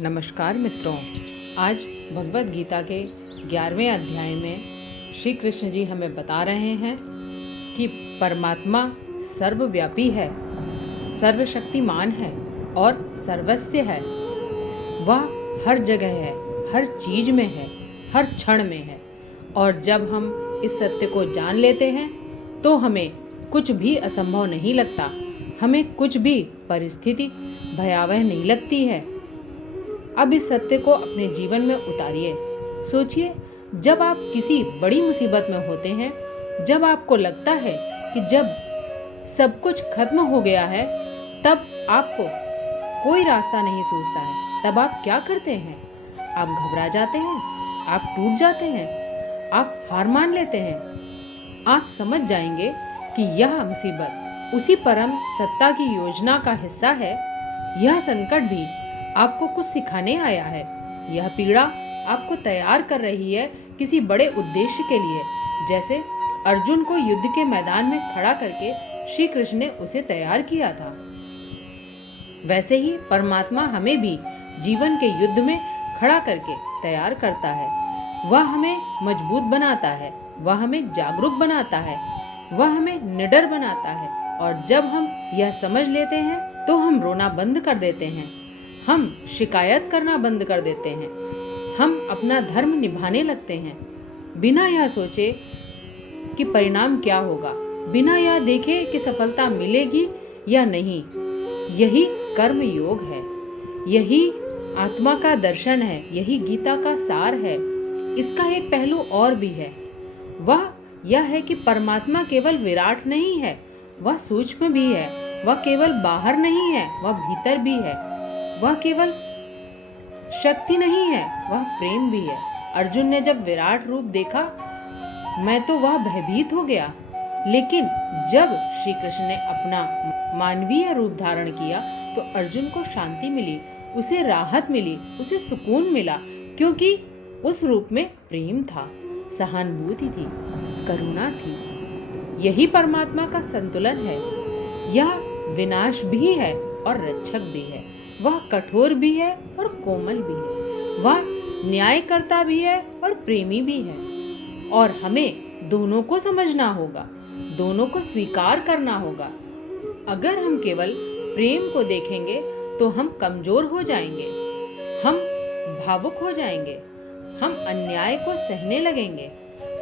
नमस्कार मित्रों, आज भगवत गीता के 11वें अध्याय में श्री कृष्ण जी हमें बता रहे हैं कि परमात्मा सर्वव्यापी है, सर्वशक्तिमान है और सर्वस्य है। वह हर जगह है, हर चीज में है, हर क्षण में है। और जब हम इस सत्य को जान लेते हैं तो हमें कुछ भी असंभव नहीं लगता, हमें कुछ भी परिस्थिति भयावह नहीं लगती है। अब इस सत्य को अपने जीवन में उतारिए। सोचिए, जब आप किसी बड़ी मुसीबत में होते हैं, जब आपको लगता है कि जब सब कुछ खत्म हो गया है, तब आपको कोई रास्ता नहीं सूझता है, तब आप क्या करते हैं? आप घबरा जाते हैं, आप टूट जाते हैं, आप हार मान लेते हैं। आप समझ जाएंगे कि यह मुसीबत उसी परम सत्ता की योजना का हिस्सा है। यह संकट भी आपको कुछ सिखाने आया है। यह पीड़ा आपको तैयार कर रही है किसी बड़े उद्देश्य के लिए। जैसे अर्जुन को युद्ध के मैदान में खड़ा करके श्री कृष्ण ने उसे तैयार किया था, वैसे ही परमात्मा हमें भी जीवन के युद्ध में खड़ा करके तैयार करता है। वह हमें मजबूत बनाता है, वह हमें जागरूक बनाता है, वह हमें निडर बनाता है। और जब हम यह समझ लेते हैं तो हम रोना बंद कर देते हैं, हम शिकायत करना बंद कर देते हैं, हम अपना धर्म निभाने लगते हैं, बिना यह सोचे कि परिणाम क्या होगा, बिना यह देखे कि सफलता मिलेगी या नहीं। यही कर्म योग है, यही आत्मा का दर्शन है, यही गीता का सार है। इसका एक पहलू और भी है, वह यह है कि परमात्मा केवल विराट नहीं है, वह सूक्ष्म भी है। वह केवल बाहर नहीं है, वह भीतर भी है। वह केवल शक्ति नहीं है, वह प्रेम भी है। अर्जुन ने जब विराट रूप देखा, मैं तो वह भयभीत हो गया, लेकिन जब श्री कृष्ण ने अपना मानवीय रूप धारण किया तो अर्जुन को शांति मिली, उसे राहत मिली, उसे सुकून मिला, क्योंकि उस रूप में प्रेम था, सहानुभूति थी, करुणा थी। यही परमात्मा का संतुलन है। यह विनाश भी है और रक्षक भी है। वह कठोर भी है और कोमल भी है। वह न्यायकर्ता भी है और प्रेमी भी है। और हमें दोनों को समझना होगा, दोनों को स्वीकार करना होगा। अगर हम केवल प्रेम को देखेंगे तो हम कमजोर हो जाएंगे, हम भावुक हो जाएंगे, हम अन्याय को सहने लगेंगे।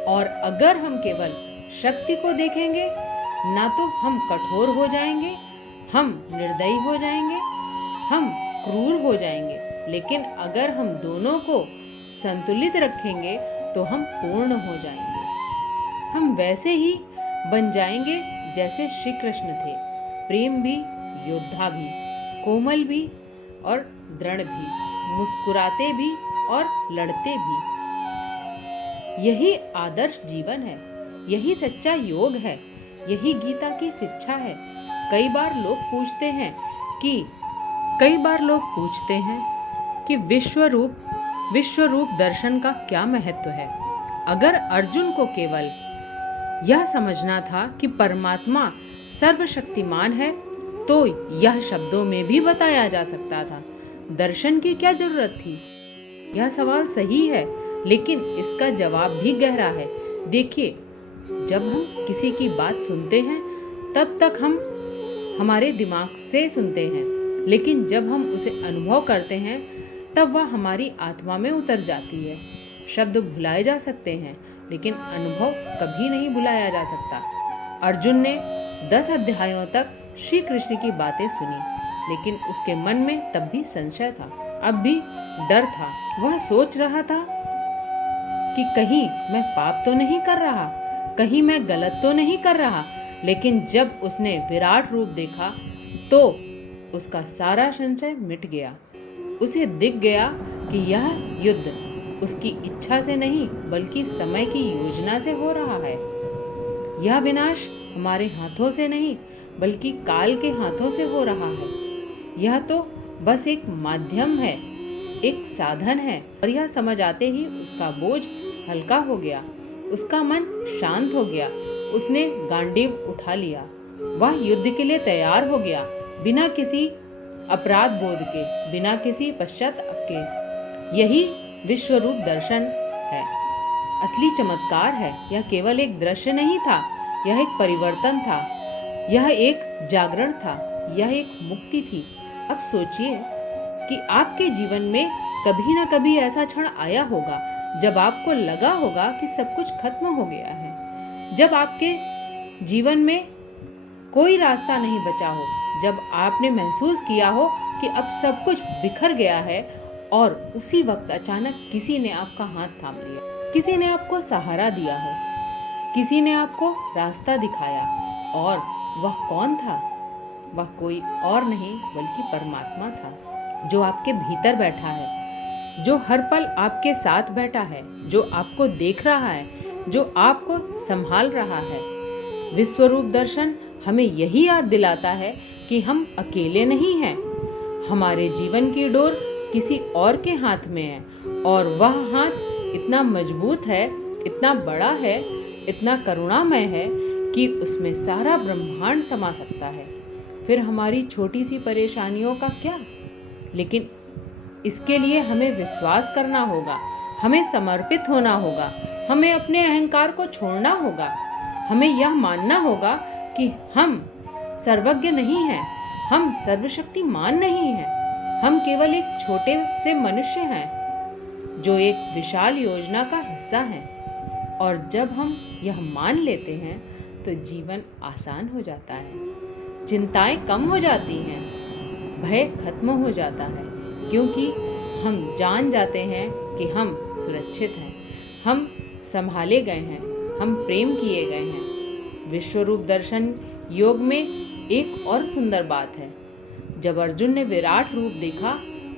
और अगर हम केवल शक्ति को देखेंगे, ना तो हम कठोर हो जाएंगे, हम निर्दयी हो जाएंगे, हम क्रूर हो जाएंगे। लेकिन अगर हम दोनों को संतुलित रखेंगे तो हम पूर्ण हो जाएंगे। हम वैसे ही बन जाएंगे जैसे श्री कृष्ण थे, प्रेम भी, योद्धा भी, कोमल भी और दृढ़ भी, मुस्कुराते भी और लड़ते भी। यही आदर्श जीवन है, यही सच्चा योग है, यही गीता की शिक्षा है। कई बार लोग पूछते हैं कि विश्व रूप दर्शन का क्या महत्व है। अगर अर्जुन को केवल यह समझना था कि परमात्मा सर्वशक्तिमान है तो यह शब्दों में भी बताया जा सकता था। दर्शन की क्या जरूरत थी? यह सवाल सही है, लेकिन इसका जवाब भी गहरा है। देखिए, जब हम किसी की बात सुनते हैं तब तक हम हमारे दिमाग से सुनते हैं, लेकिन जब हम उसे अनुभव करते हैं तब वह हमारी आत्मा में उतर जाती है। शब्द भुलाए जा सकते हैं, लेकिन अनुभव कभी नहीं भुलाया जा सकता। अर्जुन ने 10 अध्यायों तक श्री कृष्ण की बातें सुनी, लेकिन उसके मन में तब भी संशय था, अब भी डर था। वह सोच रहा था कि कहीं मैं पाप तो नहीं कर रहा, कहीं मैं गलत तो नहीं कर रहा। लेकिन जब उसने विराट रूप देखा तो उसका सारा संशय मिट गया। उसे दिख गया कि यह युद्ध उसकी इच्छा से नहीं बल्कि समय की योजना से हो रहा है। यह विनाश हमारे हाथों से नहीं बल्कि काल के हाथों से हो रहा है। यह तो बस एक माध्यम है, एक साधन है। और यह समझ आते ही उसका बोझ हल्का हो गया, उसका मन शांत हो गया। उसने गांडीव उठा लिया, वह युद्ध के लिए तैयार हो गया, बिना किसी अपराध बोध के, बिना किसी पश्चाताप के। यही विश्व रूप दर्शन है, असली चमत्कार है। यह केवल एक दृश्य नहीं था, यह एक परिवर्तन था, यह एक जागरण था, यह एक मुक्ति थी। अब सोचिए कि आपके जीवन में कभी ना कभी ऐसा क्षण आया होगा जब आपको लगा होगा कि सब कुछ खत्म हो गया है, जब आपके जीवन में कोई रास्ता नहीं बचा हो, जब आपने महसूस किया हो कि अब सब कुछ बिखर गया है, और उसी वक्त अचानक किसी ने आपका हाथ थाम लिया, किसी ने आपको सहारा दिया हो, किसी ने आपको रास्ता दिखाया। और वह कौन था? वह कोई और नहीं बल्कि परमात्मा था, जो आपके भीतर बैठा है, जो हर पल आपके साथ बैठा है, जो आपको देख रहा है, जो आपको संभाल रहा है। विश्वरूप दर्शन हमें यही याद दिलाता है कि हम अकेले नहीं हैं। हमारे जीवन की डोर किसी और के हाथ में है, और वह हाथ इतना मजबूत है, इतना बड़ा है, इतना करुणामय है कि उसमें सारा ब्रह्मांड समा सकता है। फिर हमारी छोटी सी परेशानियों का क्या? लेकिन इसके लिए हमें विश्वास करना होगा, हमें समर्पित होना होगा, हमें अपने अहंकार को छोड़ना होगा, हमें यह मानना होगा कि हम सर्वज्ञ नहीं हैं, हम सर्वशक्तिमान नहीं हैं, हम केवल एक छोटे से मनुष्य हैं जो एक विशाल योजना का हिस्सा हैं। और जब हम यह मान लेते हैं तो जीवन आसान हो जाता है, चिंताएं कम हो जाती हैं, भय खत्म हो जाता है, क्योंकि हम जान जाते हैं कि हम सुरक्षित हैं, हम संभाले गए हैं, हम प्रेम किए गए हैं। विश्वरूप दर्शन योग में एक और सुंदर बात है, जब अर्जुन ने विराट रूप देखा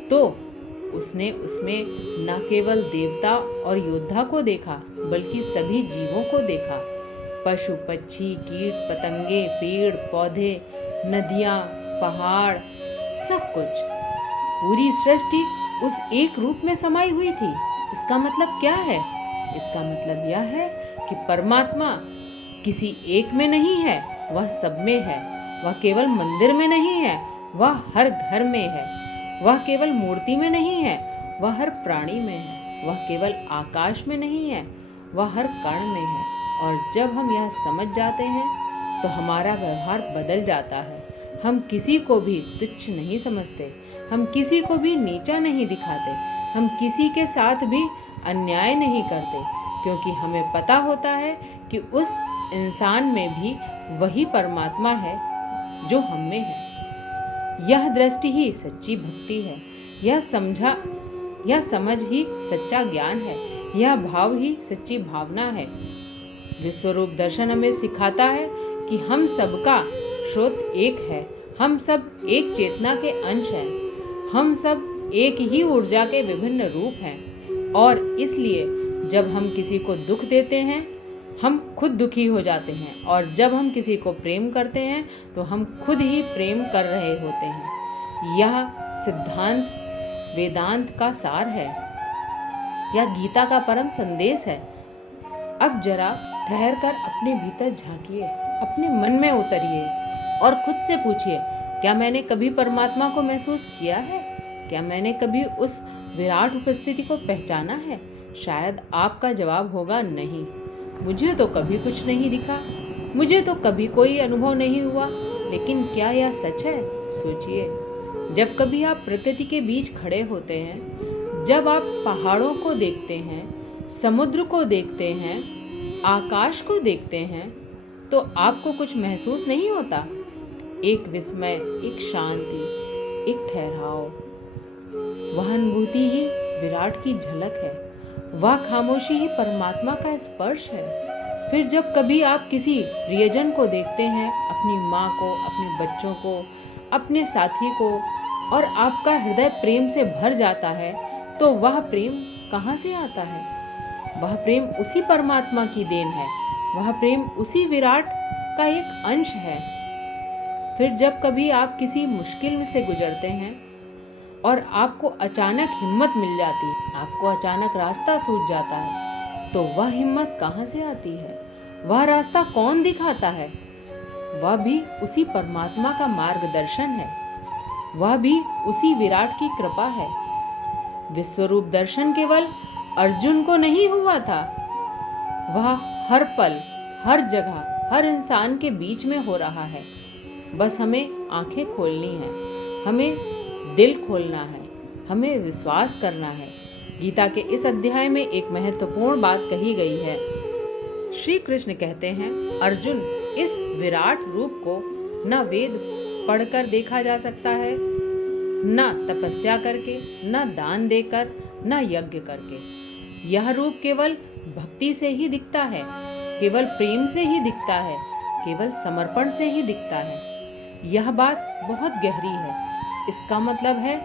तो उसने उसमें न केवल देवता और योद्धा को देखा, बल्कि सभी जीवों को देखा। पशु पक्षी, कीट पतंगे, पेड़ पौधे, नदियाँ, पहाड़, सब कुछ, पूरी सृष्टि उस एक रूप में समाई हुई थी। इसका मतलब क्या है? इसका मतलब यह है कि परमात्मा किसी एक में नहीं है, वह सब में है। वह केवल मंदिर में नहीं है, वह हर घर में है। वह केवल मूर्ति में नहीं है, वह हर प्राणी में है। वह केवल आकाश में नहीं है, वह हर कण में है। और जब हम यह समझ जाते हैं तो हमारा व्यवहार बदल जाता है। हम किसी को भी तुच्छ नहीं समझते, हम किसी को भी नीचा नहीं दिखाते, हम किसी के साथ भी अन्याय नहीं करते, क्योंकि हमें पता होता है कि उस इंसान में भी वही परमात्मा है जो हम में है। यह दृष्टि ही सच्ची भक्ति है, यह समझ ही सच्चा ज्ञान है, यह भाव ही सच्ची भावना है। विश्वरूप दर्शन हमें सिखाता है कि हम सबका स्रोत एक है, हम सब एक चेतना के अंश हैं, हम सब एक ही ऊर्जा के विभिन्न रूप हैं। और इसलिए जब हम किसी को दुख देते हैं हम खुद दुखी हो जाते हैं, और जब हम किसी को प्रेम करते हैं तो हम खुद ही प्रेम कर रहे होते हैं। यह सिद्धांत वेदांत का सार है, यह गीता का परम संदेश है। अब जरा ठहर कर अपने भीतर झांकिए, अपने मन में उतरिए और खुद से पूछिए, क्या मैंने कभी परमात्मा को महसूस किया है? क्या मैंने कभी उस विराट उपस्थिति को पहचाना है? शायद आपका जवाब होगा नहीं, मुझे तो कभी कुछ नहीं दिखा, मुझे तो कभी कोई अनुभव नहीं हुआ। लेकिन क्या यह सच है? सोचिए, जब कभी आप प्रकृति के बीच खड़े होते हैं, जब आप पहाड़ों को देखते हैं, समुद्र को देखते हैं, आकाश को देखते हैं, तो आपको कुछ महसूस नहीं होता? एक विस्मय, एक शांति, एक ठहराव। वह अनुभूति ही विराट की झलक है, वह खामोशी ही परमात्मा का स्पर्श है। फिर जब कभी आप किसी प्रियजन को देखते हैं, अपनी माँ को, अपने बच्चों को, अपने साथी को, और आपका हृदय प्रेम से भर जाता है, तो वह प्रेम कहाँ से आता है? वह प्रेम उसी परमात्मा की देन है, वह प्रेम उसी विराट का एक अंश है। फिर जब कभी आप किसी मुश्किल से गुजरते हैं और आपको अचानक हिम्मत मिल जाती है, आपको अचानक रास्ता सूझ जाता है, तो वह हिम्मत कहाँ से आती है? वह रास्ता कौन दिखाता है? वह भी उसी परमात्मा का मार्गदर्शन है। वह भी उसी विराट की कृपा है। विश्वरूप दर्शन केवल अर्जुन को नहीं हुआ था, वह हर पल, हर जगह, हर इंसान के बीच में हो रहा है। बस हमें आंखें खोलनी है, हमें दिल खोलना है, हमें विश्वास करना है। गीता के इस अध्याय में एक महत्वपूर्ण बात कही गई है। श्री कृष्ण कहते हैं, अर्जुन, इस विराट रूप को न वेद पढ़कर देखा जा सकता है, न तपस्या करके, न दान देकर, न यज्ञ करके। यह रूप केवल भक्ति से ही दिखता है, केवल प्रेम से ही दिखता है, केवल समर्पण से ही दिखता है। यह बात बहुत गहरी है। इसका मतलब है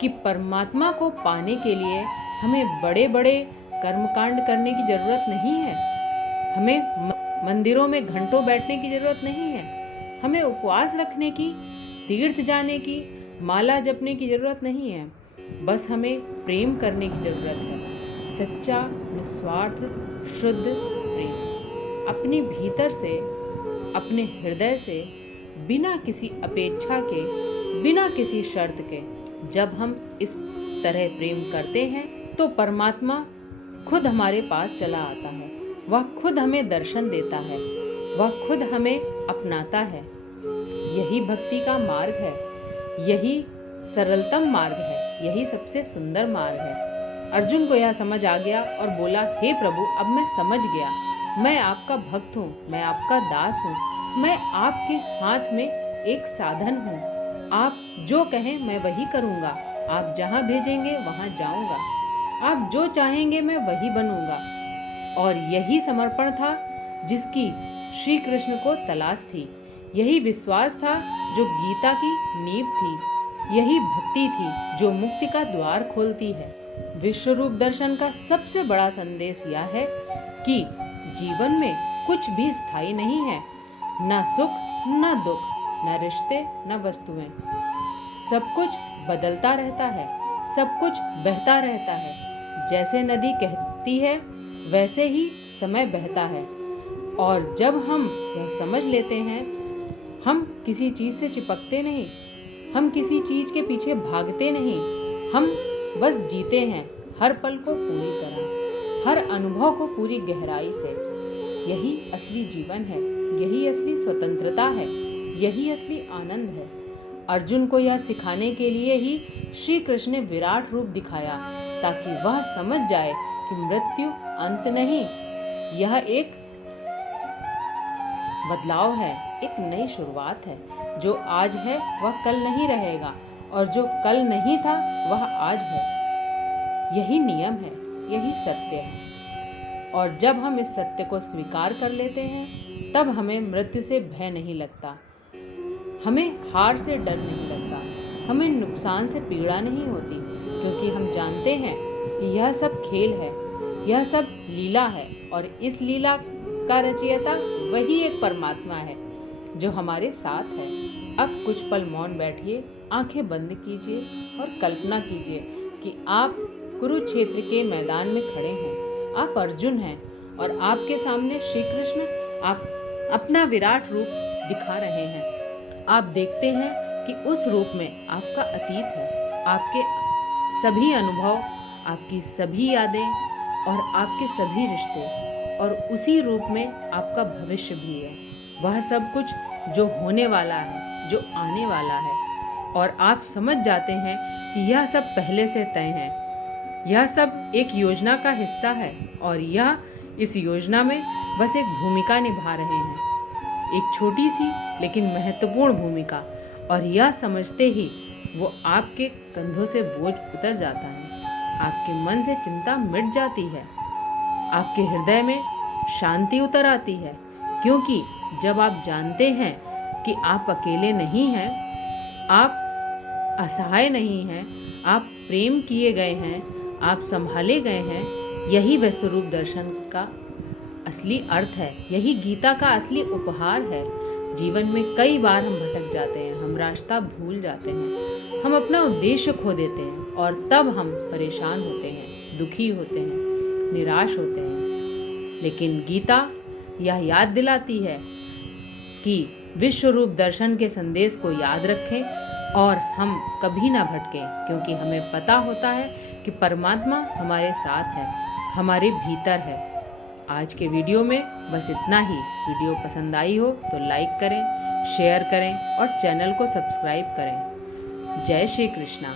कि परमात्मा को पाने के लिए हमें बड़े बड़े कर्मकांड करने की जरूरत नहीं है, हमें मंदिरों में घंटों बैठने की जरूरत नहीं है, हमें उपवास रखने की, तीर्थ जाने की, माला जपने की जरूरत नहीं है। बस हमें प्रेम करने की जरूरत है, सच्चा, निस्वार्थ, शुद्ध प्रेम, अपने भीतर से, अपने हृदय से, बिना किसी अपेक्षा के, बिना किसी शर्त के। जब हम इस तरह प्रेम करते हैं तो परमात्मा खुद हमारे पास चला आता है, वह खुद हमें दर्शन देता है, वह खुद हमें अपनाता है। यही भक्ति का मार्ग है, यही सरलतम मार्ग है, यही सबसे सुंदर मार्ग है। अर्जुन को यह समझ आ गया और बोला, हे प्रभु, अब मैं समझ गया, मैं आपका भक्त हूँ, मैं आपका दास हूँ, मैं आपके हाथ में एक साधन हूँ। आप जो कहें मैं वही करूँगा, आप जहाँ भेजेंगे वहाँ जाऊँगा, आप जो चाहेंगे मैं वही बनूँगा। और यही समर्पण था जिसकी श्री कृष्ण को तलाश थी, यही विश्वास था जो गीता की नींव थी, यही भक्ति थी जो मुक्ति का द्वार खोलती है। विश्वरूप दर्शन का सबसे बड़ा संदेश यह है कि जीवन में कुछ भी स्थायी नहीं है, न सुख न दुख, न रिश्ते न वस्तुएं। सब कुछ बदलता रहता है, सब कुछ बहता रहता है। जैसे नदी कहती है वैसे ही समय बहता है। और जब हम यह समझ लेते हैं, हम किसी चीज़ से चिपकते नहीं, हम किसी चीज़ के पीछे भागते नहीं, हम बस जीते हैं हर पल को पूरी तरह, हर अनुभव को पूरी गहराई से। यही असली जीवन है, यही असली स्वतंत्रता है, यही असली आनंद है। अर्जुन को यह सिखाने के लिए ही श्री कृष्ण ने विराट रूप दिखाया, ताकि वह समझ जाए कि मृत्यु अंत नहीं, यह एक बदलाव है, एक नई शुरुआत है। जो आज है वह कल नहीं रहेगा, और जो कल नहीं था वह आज है। यही नियम है, यही सत्य है। और जब हम इस सत्य को स्वीकार कर लेते हैं, तब हमें मृत्यु से भय नहीं लगता, हमें हार से डर नहीं लगता, हमें नुकसान से पीड़ा नहीं होती, क्योंकि हम जानते हैं कि यह सब खेल है, यह सब लीला है, और इस लीला का रचयिता वही एक परमात्मा है जो हमारे साथ है। अब कुछ पल मौन बैठिए, आंखें बंद कीजिए और कल्पना कीजिए कि आप कुरुक्षेत्र के मैदान में खड़े हैं, आप अर्जुन हैं और आपके सामने श्री कृष्ण आप अपना विराट रूप दिखा रहे हैं। आप देखते हैं कि उस रूप में आपका अतीत है, आपके सभी अनुभव, आपकी सभी यादें और आपके सभी रिश्ते, और उसी रूप में आपका भविष्य भी है। वह सब कुछ जो होने वाला है, जो आने वाला है, और आप समझ जाते हैं कि यह सब पहले से तय है, यह सब एक योजना का हिस्सा है, और यह इस योजना में बस एक भूमिका निभा रहे हैं, एक छोटी सी लेकिन महत्वपूर्ण भूमिका। और यह समझते ही वो आपके कंधों से बोझ उतर जाता है, आपके मन से चिंता मिट जाती है, आपके हृदय में शांति उतर आती है। क्योंकि जब आप जानते हैं कि आप अकेले नहीं हैं, आप असहाय नहीं हैं, आप प्रेम किए गए हैं, आप संभाले गए हैं, यही विश्वरूप दर्शन का असली अर्थ है, यही गीता का असली उपहार है। जीवन में कई बार हम भटक जाते हैं, हम रास्ता भूल जाते हैं, हम अपना उद्देश्य खो देते हैं, और तब हम परेशान होते हैं, दुखी होते हैं, निराश होते हैं। लेकिन गीता यह याद दिलाती है कि विश्वरूप दर्शन के संदेश को याद रखें और हम कभी ना भटकें, क्योंकि हमें पता होता है कि परमात्मा हमारे साथ है, हमारे भीतर है। आज के वीडियो में बस इतना ही। वीडियो पसंद आई हो तो लाइक करें, शेयर करें और चैनल को सब्सक्राइब करें। जय श्री कृष्णा।